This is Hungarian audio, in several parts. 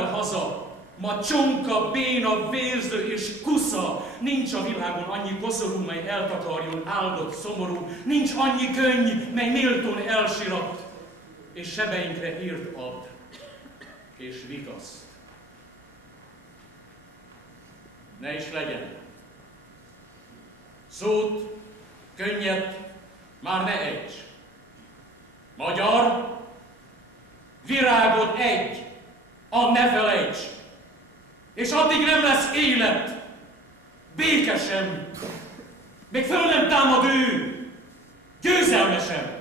haza, ma csonka, béna, vérző és kusza. Nincs a világon annyi koszorú, mely eltakarjon, áldott, szomorú. Nincs annyi könny, mely méltón elsirat, és sebeinkre hírt ad, és vikaszt. Ne is legyen. Szót, könnyet már ne ejts. Magyar, virágod egy, ne felejts. És addig nem lesz élet, békesen, még föl nem támad ő, győzelmesen.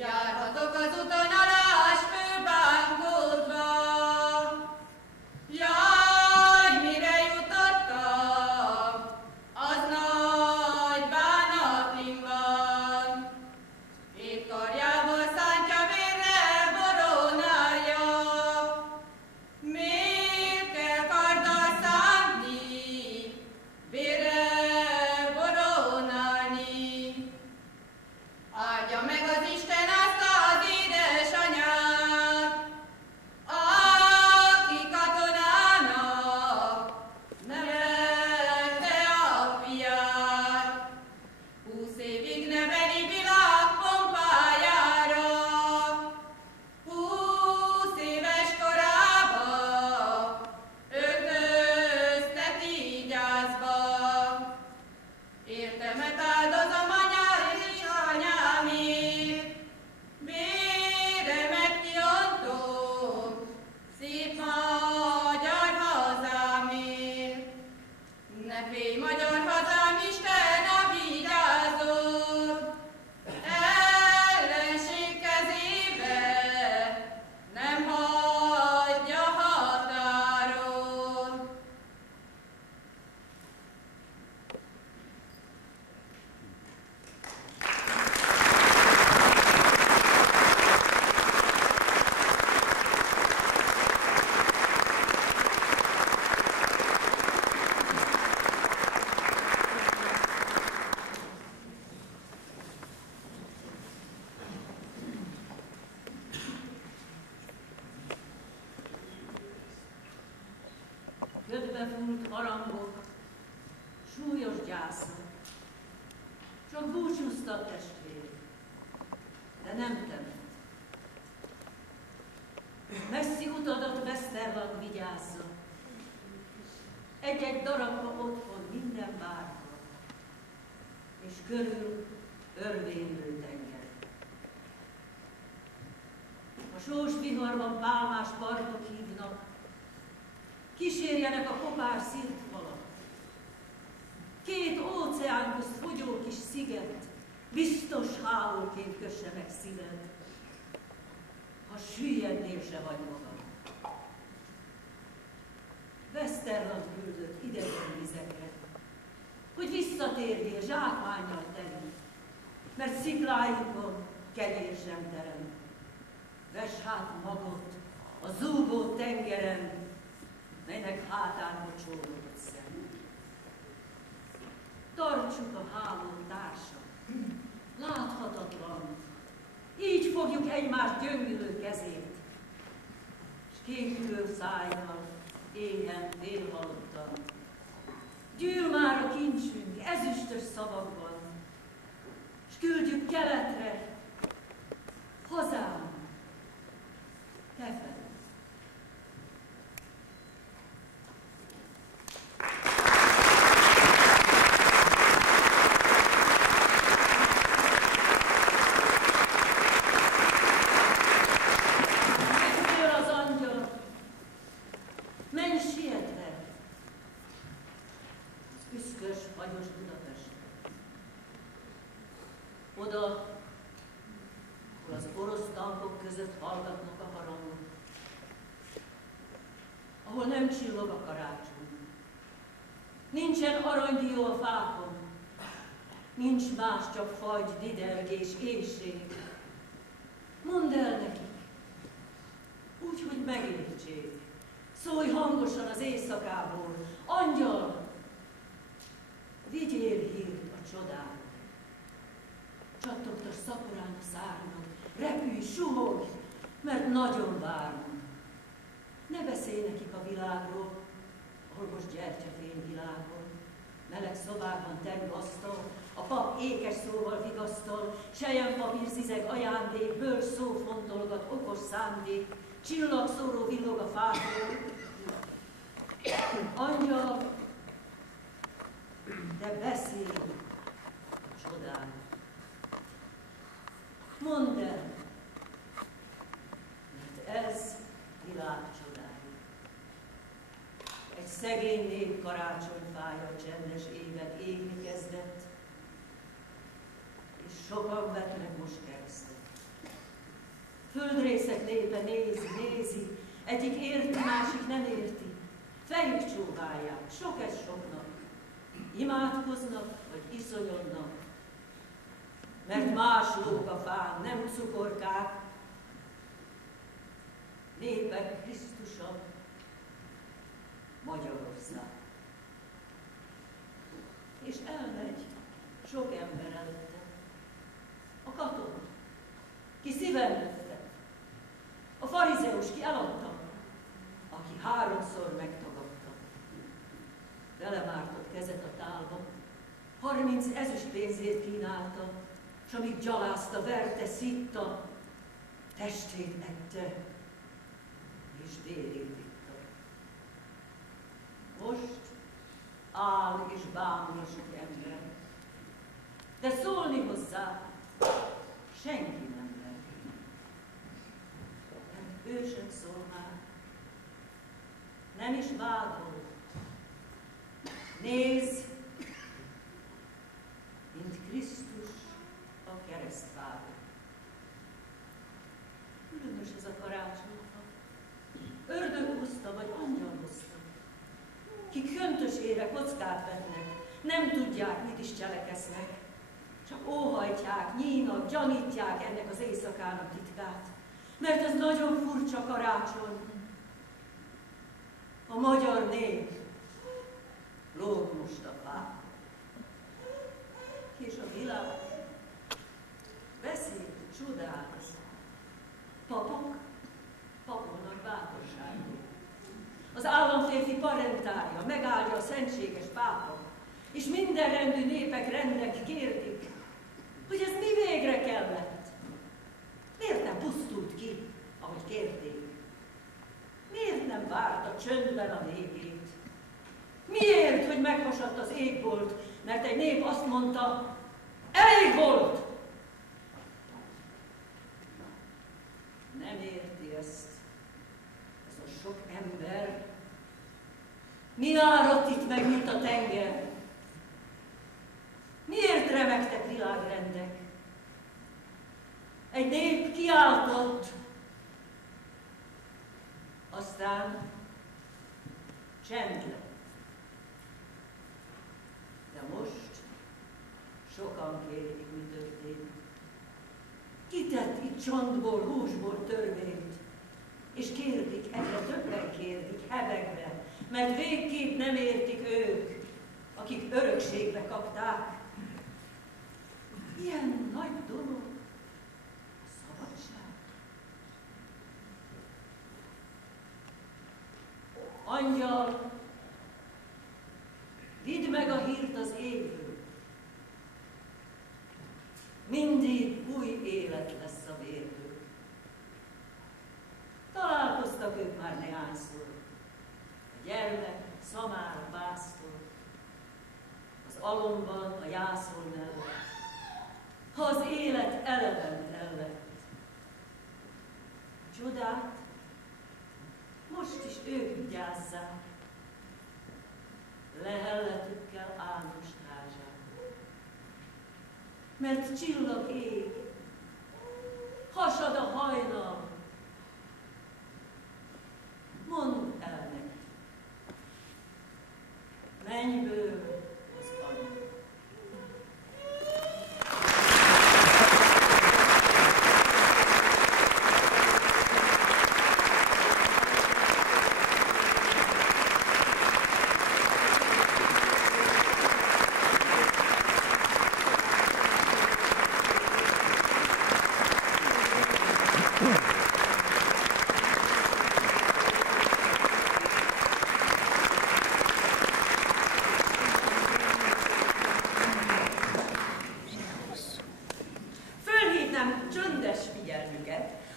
Járhatok az múlt harangok, súlyos gyászok. Csak búcsúzta a testvér, de nem temet. Messzi utadat Westerland vigyázza, egy-egy darabka otthon minden várva, és körül örvénylő tenger. A sós viharban pálmás partok hívnak, kísérjenek a kopár szirtfalak. Két óceán közt fogyó kis sziget, biztos hálóként kösse meg szíved, ha süllyednél se vagy magad. Westerland küldött idegen vizekre, hogy visszatérjél zsákmánnyal teli, mert szikláinkon kenyér sem terem. Vess hát magad a zúgó tengeren, melynek hátán mocsórodott szem. Tartsuk a hálót társak, láthatatlan, így fogjuk egymás gyöngülő kezét, s kékülő szájjal, éhen félhalottan. Gyűl már a kincsünk ezüstös szavakban, s küldjük keletre, hazám, te felé. Oda, ahol az orosz tankok között hallgatnak a harangot, ahol nem csillog a karácsony, nincsen aranydió a fákon, nincs más, csak fagy, didergés, éhség. Mondd el nekik, úgy, hogy megértsék. Szólj hangosan az éjszakából, angyal, vigyél hírt a csodáról. Csattogtas szaporán a szárnyad, repülj, suhogj, mert nagyon várnak. Ne beszélj nekik a világról, ahol most gyertyafény világon. Meleg szobában terül asztal, a pap ékes szóval vigasztal, selyempapír zizeg ajándék, bölcs szó fontolgat, okos szándék, csillagszóró villog a fákról. Angyal, de beszélj a csodán. Mondd el, mert ez világ csodája. Egy szegény nép karácsonyfája csendes évet égni kezdett, és sokan vetnek most keresztet. Földrészek népe nézi, egyik érti, másik nem érti. Fejük csóválják, sok ez soknak, imádkoznak, vagy iszonyodnak, mert más lók a fán, nem cukorkák, népek Krisztusa, Magyarország. És elmegy sok ember előtte, a katona, ki szíven nőtte, a farizeus, ki eladta, aki 3-szor megtagadta. Belemártott kezet a tálba, 30 ezüstpénzért kínálta, s amíg gyalázta, verte, szitta, testét ette, és vérét itta. Most áll és bámul a sok ember, de szólni hozzá senki nem mer. Mert ő sem szól már, nem is vádol. Nézd, mint Krisztus a keresztfáról. Különös ez a karácsonyfa. Ördög hozta, vagy angyal hozta. Kik köntösére kockát vetnek, nem tudják, mit is cselekeznek. Csak óhajtják, nyínak, gyanítják ennek az éjszakának titkát. Mert ez nagyon furcsa karácsony. A magyar nép lóg most a fákon. És a világ beszél, csodál. Papok papolnak bátorságot. Az államférfi parentária megáldja a szentséges pápa, és mindenrendű népek rendek kérdik, hogy ez mi végre kellett. Miért nem pusztult ki, ahogy kérték? Miért nem várta csöndben a végét? Miért, hogy meghasadt az égbolt, mert egy nép azt mondta, elég volt! Nem érti ezt, ez a sok ember. Mi áradt itt meg, mint a tenger? Miért remegtek világrendek? Egy nép kiáltott, aztán csend lett. De most sokan kérdik, mi történt. Kitett itt csontból, húsból törvényt, és kérdik, egyre többen kérdik, hebegve, mert végképp nem értik ők, akik örökségbe kapták. Ilyen nagy dolog a szabadság. Angyal, vidd meg a hírt az égről. Mindig új élet lesz a vérből. Találkoztak ők már néhányszor. A gyermek, szamár, a pásztor, az alomban, a jászol mellett. Ha az élet eleven lett. A csodát most is ők vigyázzák. Lehelletükkel Ános házsát. Mert csillag ég, hasad a hajnal. Mondd el neki, mennyből az anyag.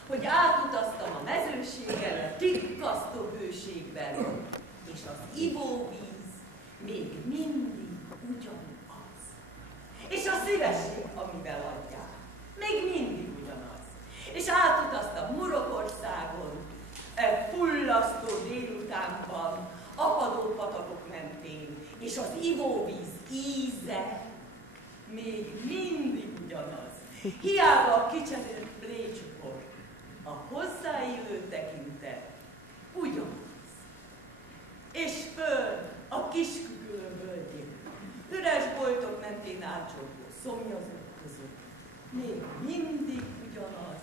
Hogy átutaztam a mezőségen, a tikkasztó hőségben, és az ivóvíz még mindig ugyanaz. És a szívesség, amivel adják, még mindig ugyanaz. És átutaztam Murokországon, fullasztó délutánban, apadó patakok mentén, és az ivóvíz íze még mindig ugyanaz. Hiába a kicserélt plécsupor, a hozzáillő tekintet ugyanaz. És föl a Kiskügölő völgyén, üres boltok mentén átcsorgó szomjazók között, még mindig ugyanaz.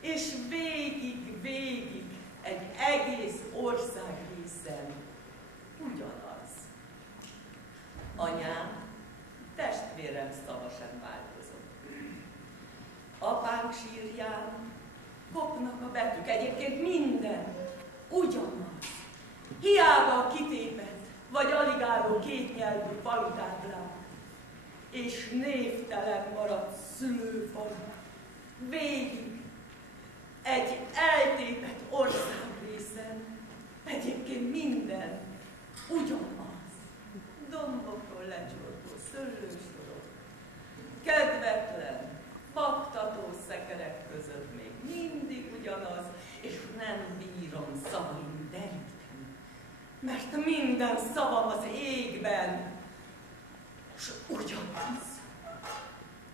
És végig egy egész ország részen ugyanaz. Anyám, testvérem szava sem változott. Apánk sírján kopnak a betűk, egyébként minden ugyanaz. Hiába a kitépet, vagy alig álló kétnyelvű falutáblák, és névtelen maradt szülőfalu. Végig egy eltépett országrészen, egyébként minden ugyanaz. Dombokról lecsorgó szőlősorok, kedvetlen, baktató szekerek között még mindig ugyanaz, és nem bírom szavaim deríteni, mert minden szavam az égben, s ugyanaz.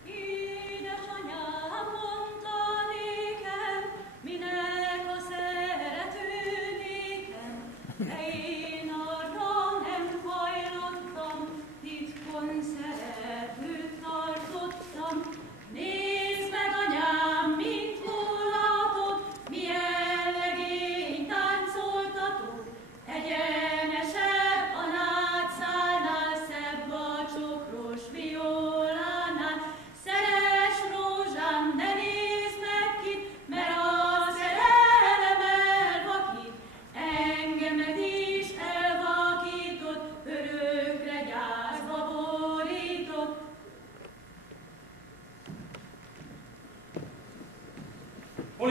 Édesanyám mondta nékem, minek a szerető nékem, de én arra nem hajlottam, titkon szeretőt tartottam. Nézd meg, anyám, mint múlatot, milyen legény táncoltató, egyenesebb a nátszálnál szebb a csokros viol.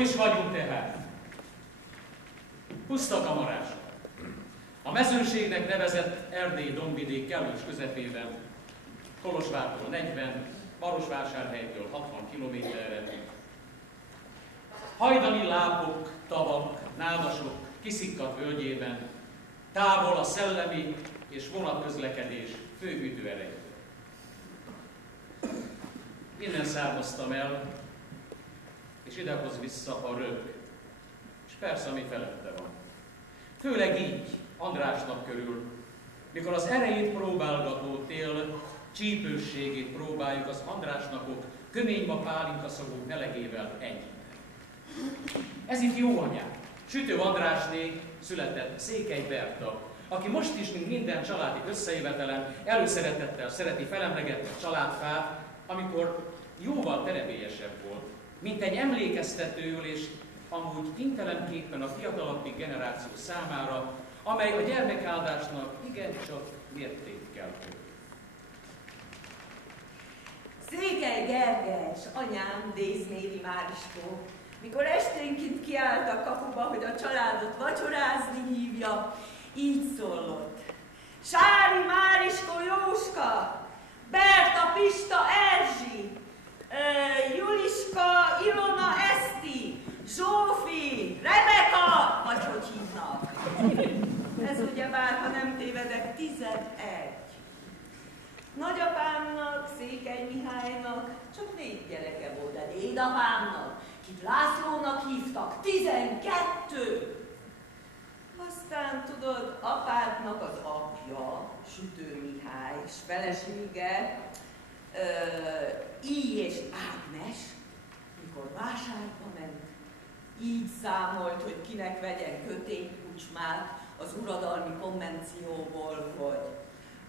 Hol is vagyunk tehát? Pusztakamarás. A mezőségnek nevezett erdélyi dombvidék kellős közepében, Kolozsvártól 40, Marosvásárhelytől 60 kilométerre. Hajdani lápok, tavak, nádasok kiszikkadt völgyében, távol a szellemi és vonatközlekedés fő ütőerejétől. Innen származtam el, és idehoz vissza a rög, és persze, ami felette van. Főleg így, Andrásnap körül, mikor az erejét próbálgató tél csípősségét próbáljuk az Andrásnapok köményma pálinkaszagú melegével együtt. Ez itt jó anyám. Sütő Andrásné született Székely Berta, aki most is, mint minden családi összejövetelen, előszeretettel szereti felemlegetni a családfát, amikor jóval terebélyesebb volt, mint egy emlékeztetőül és amúgy kénytelenképpen a fiatalabbik generáció számára, amely a gyermekáldásnak igencsak mértékkel köt. Székely Gergely, anyám, Dézméri Máriskó, mikor esténként kiállt a kapuba, hogy a családot vacsorázni hívja, így szólott. Sári Máriskó Jóska, Berta Pista Erzsi, Juliska Ilona Eszti, Zsófi, Rebeka, vagy hogy hívnak. Ez ugyebár, ha nem tévedek, 11. Nagyapámnak, Székely Mihálynak csak 4 gyereke volt, de dédapámnak, kit Lászlónak hívtak, 12. Aztán tudod, apádnak az apja, Sütő Mihály, és felesége, I. és Ágnes, mikor vásárba ment, így számolt, hogy kinek vegyen köténykucsmát az uradalmi konvencióból, hogy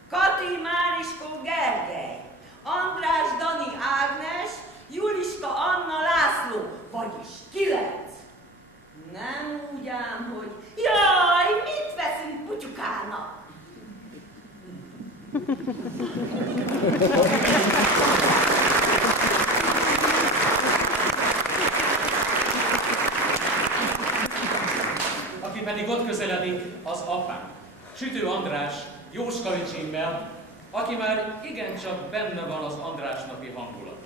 Kati Máriskó Gergely, András Dani Ágnes, Juliska Anna László, vagyis 9. Nem úgy ám, hogy jaj, mit veszünk putyukának? Aki pedig ott közeledik, az apám, Sütő András, Jóska öcsémmel, aki már igencsak benne van az Andrásnapi hangulat.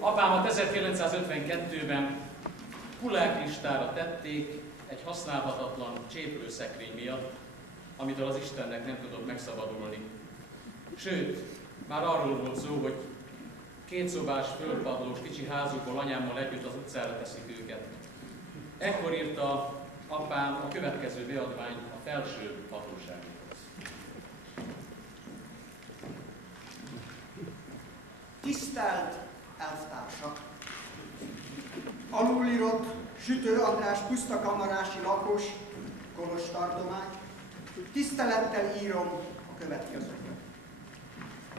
Apámat 1952-ben kulák-listára tették egy használhatatlan cséplőszekrény miatt, amitől az Istennek nem tudott megszabadulni. Sőt, már arról volt szó, hogy 2 szobás földpadlós kicsi házukból anyámmal együtt az utcára teszik őket. Ekkor írta apám a következő beadványt a felső hatósághoz. Tisztelt elvtársak! Alulírott Sütő András pusztakamarási lakos, Kolos tartomány, tisztelettel írom a következőt.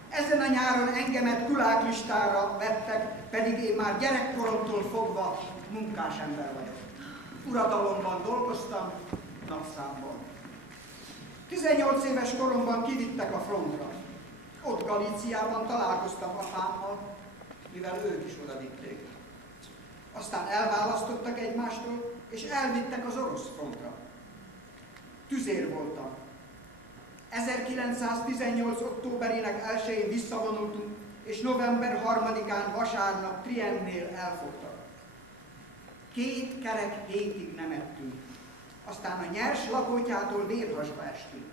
Ezen a nyáron engemet kuláklistára vettek, pedig én már gyerekkoromtól fogva munkás ember vagyok. Uradalomban dolgoztam, napszámban. 18 éves koromban kivittek a frontra. Ott Galíciában találkoztam apámmal, mivel ők is odavitték. Aztán elválasztottak egymástól, és elvittek az orosz frontra. Tüzér voltam. 1918. októberének 1-én visszavonultunk, és november 3-án vasárnap Triennél elfogtak. 2 kerek hétig nem ettünk. Aztán a nyers lakótyától vérhasba estünk.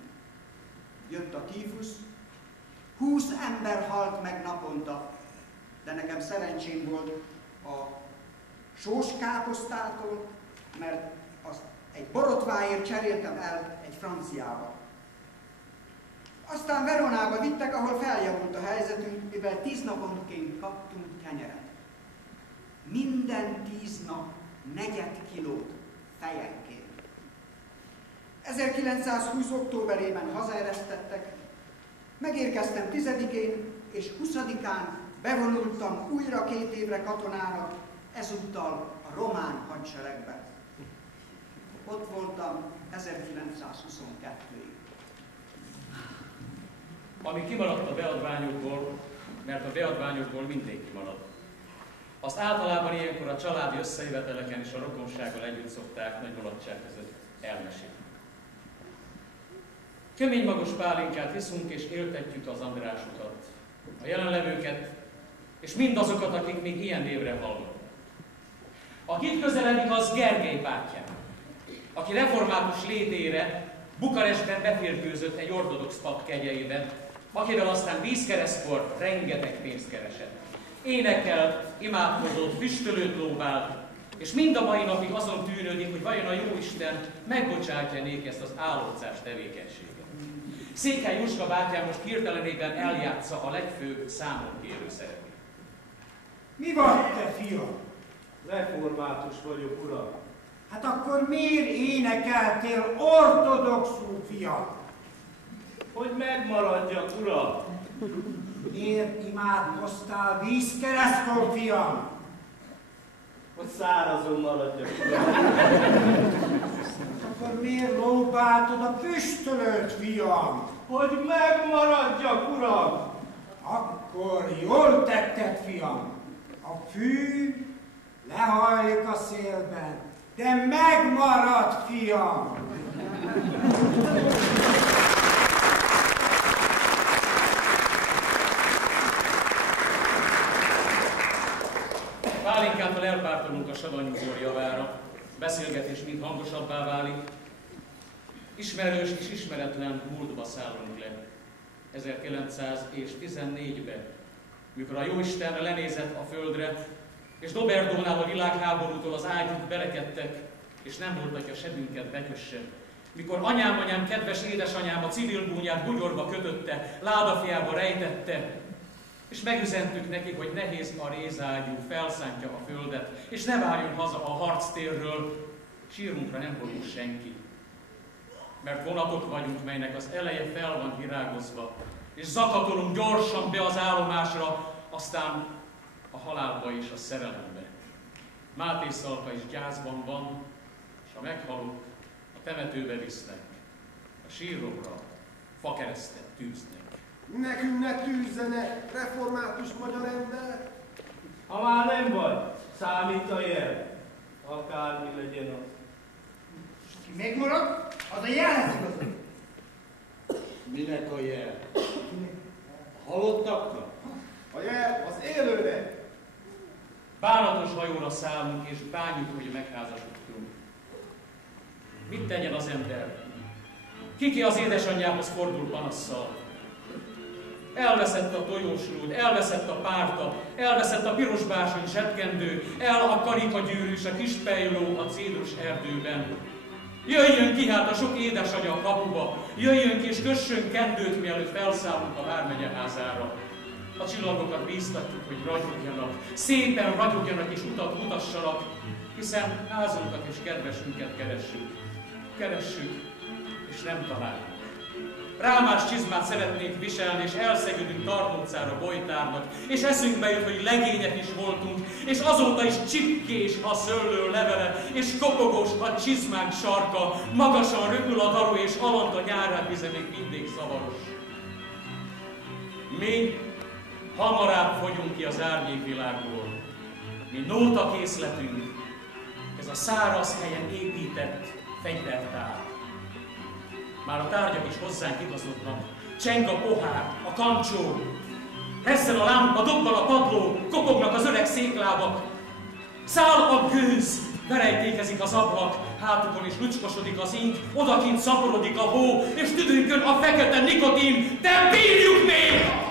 Jött a tífusz, 20 ember halt meg naponta, de nekem szerencsém volt a sós káposztától, mert azt egy borotváért cseréltem el egy franciába. Aztán Veronába vittek, ahol feljavult a helyzetünk, mivel 10 naponként kaptunk kenyeret. Minden 10 nap 4 kilót fejenként. 1920. októberében hazaeresztettek, megérkeztem 10-én, és 20-án bevonultam újra 2 évre katonának, ezúttal a román hadseregbe. Ott voltam 1922-ig. Ami kimaradt a beadványokból, mert a beadványokból mindig kimarad. Azt általában ilyenkor a családi összejöveteleken és a rokonsággal együtt szokták nagy mulatság között elmesélni. Kömény magos pálinkát iszunk és éltetjük az Andrásokat, a jelenlevőket, és mindazokat, akik még ilyen névre hallgatnak. Akit közeledik, az Gergely bátyám, aki református létére Bukarestben beférkőzött egy ortodox pap kegyeibe, akivel aztán vízkeresztkor rengeteg pénzt keresett. Énekelt, imádkozott, füstölőt lóbált, és mind a mai napig azon tűnődik, hogy vajon a Jóisten megbocsátja néki ezt az álocás tevékenységet. Székely Jóska bátyám most hirtelenében eljátsza a legfőbb számon kérő szerepét. Mi vagy te, fiam? Református vagyok, uram. Hát akkor miért énekeltél ortodoxul, fiam? Hogy megmaradjak, uram. Miért imádkoztál vízkeresztkor, fiam? Hogy szárazon maradjak, uram. Akkor miért lóbáltad a füstölőt, fiam? Hogy megmaradjak, uram. Akkor jól tetted, fiam. A fű lehajlik a szélben, de megmarad, fiam. Pálinkától elpártolunk a savanyúzor javára, beszélgetés mind hangosabbá válik, ismerős és ismeretlen múltba szállunk le. 1914-ben, mikor a Jóisten lenézett a földre, és Doberdónál a világháborútól az ágyuk belekedtek, és nem volt, hogy a sebünket bekösse. Mikor anyám, kedves édesanyám a civil búnyát bugyorba kötötte, ládafiába rejtette, és megüzentük neki, hogy nehéz a rézágyú, felszántja a földet, és ne várjon haza a harctérről, sírunkra nem borul senki. Mert vonatok vagyunk, melynek az eleje fel van virágozva, és zakatolunk gyorsan be az állomásra, aztán a halálba és a szerelembe. Máté Szalka is gyászban van, és a meghalók a temetőbe visznek, a sírokra fakeresztet tűznek. Nekünk ne tűzzenek, református magyar ember! Ha már nem vagy, számít a jel. Akármi legyen az. Ki megmarad, az a jelhez igazol. Minek a jel? A halottaknak? A jel az élőnek! Bánatos hajóra szállunk, és bánjuk, hogy megházasodtunk. Mit tegyen az ember? Kiki az édesanyjához fordul panasszal. Elveszett a tojósrúd, elveszett a párta, elveszett a piros bársony zsebkendő, el a karikagyűrű és a kispejló a cédrus erdőben. Jöjjön ki hát a sok édesanyja a kapuba, jöjjön ki és kössön kendőt, mielőtt felszállunk a vármegye házára. A csillagokat bíztatjuk, hogy ragyogjanak, szépen ragyogjanak és utat mutassanak, hiszen házunkat és kedvesünket keressük. Keressük, és nem találjuk. Rámás csizmát szeretnénk viselni, és elszegődünk Tarnócára Bojtárnak, és eszünkbe jut, hogy legények is voltunk, és azóta is csipkés a szőlő levele, és kopogós a csizmánk sarka, magasan röpül a daru, és Alanta nyárán vize még mindig zavaros. Mi hamarabb fogyunk ki az árnyékvilágból, mi nótakészletünk, ez a száraz helyen épített fegyvertár. Már a tárgyak is hozzánk igazodnak. Cseng a pohár, a kancsó, reszel a lámpa, dobban a padló, kopognak az öreg széklábak. Száll a gőz, verejtékezik az ablak, hátukon is lucskosodik az ink, odakint szaporodik a hó, és tüdőnkön a fekete nikotin, de bírjuk még!